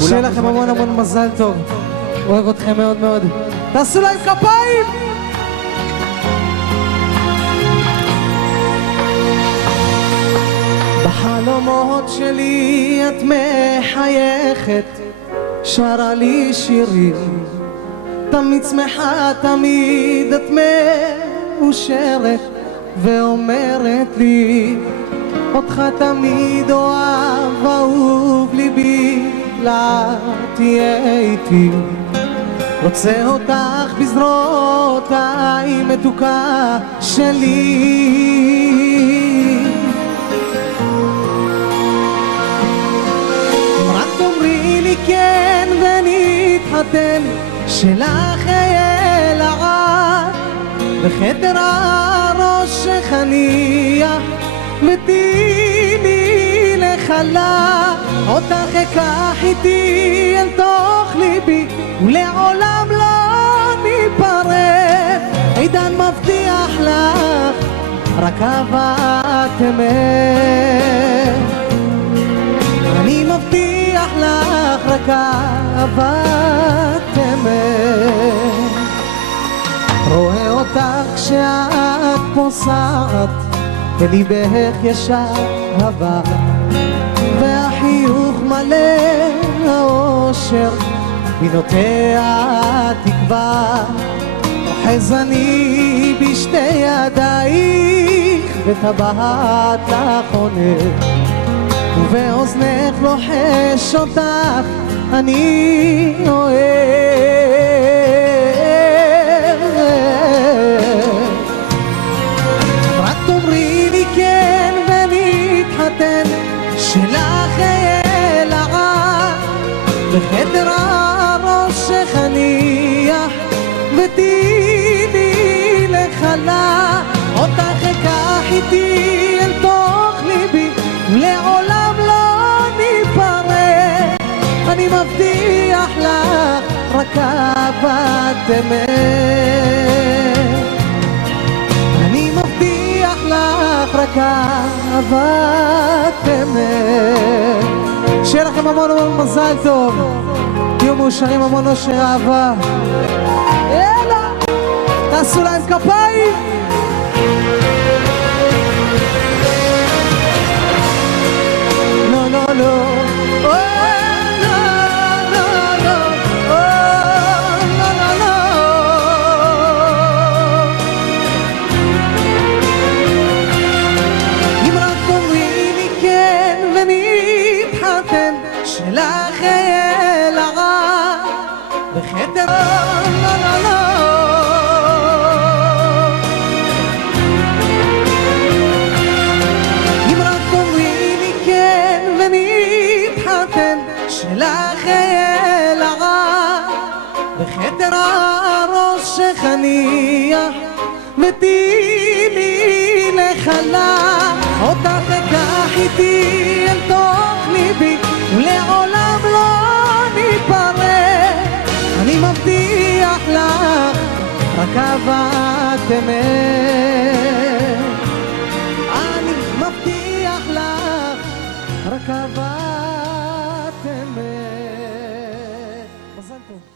שיהיה לכם המון המון מזל טוב. אוהב אתכם מאוד מאוד. תעשו להם כפיים! בחלומות שלי את מחייכת, שרה לי שירים, תמיד שמחה, תמיד את מאושרת, ואומרת לי אותך תמיד אוהב, אהוב ליבי, לה תהיה איתי, רוצה אותך בזרועותיי, מתוקה שלי. רק תאמרי לי כן ונתחתן, שלך אהיה לעד, בחדר הראש חנייה, ותהי לי לחלה, אותך אקח איתי אל תוך ליבי, ולעולם לא ניפרד. עידן מבטיח לך רק אהבת אמת, אני מבטיח לך רק אהבת אמת. רואה אותך כשאת פוסעת, בליבך יש אהבה, והחיוך מלא האושר, בינותיה תקווה. אוחז אני בשתי ידייך, וטבעת לך עונג, ובאוזנך לוחש אותך אני אוהב. רק תאמרי לי כן ונתחתן, שלך אהיה לעד, בחדר הראש חנייה, ותהי לי לחלה, אותך אקח איתי אל תוך ליבי, לעולם לא ניפרד. אני מבטיח לך רק אהבת אמת, אני מבטיח לך רק אהבת אמת. שיהיה לכם המון המון מזל טוב, תהיו מאושרים, המון אושר אהבה. יאללה, תעשו להם כפיים. לא לא לא, שלך אהיה לעד, בחדר לא לא לא. אם רק תאמרי לי כן ונתחתן, שלך אהיה לעד, בחדר הראש חנייה, ותהי לי לחלה, אותך אקח איתי אל תוך ליבי, ולעולם לא ניפרד. אני מבטיח לך רק אהבת אמת, אני מבטיח לך רק אהבת אמת. מזל טוב.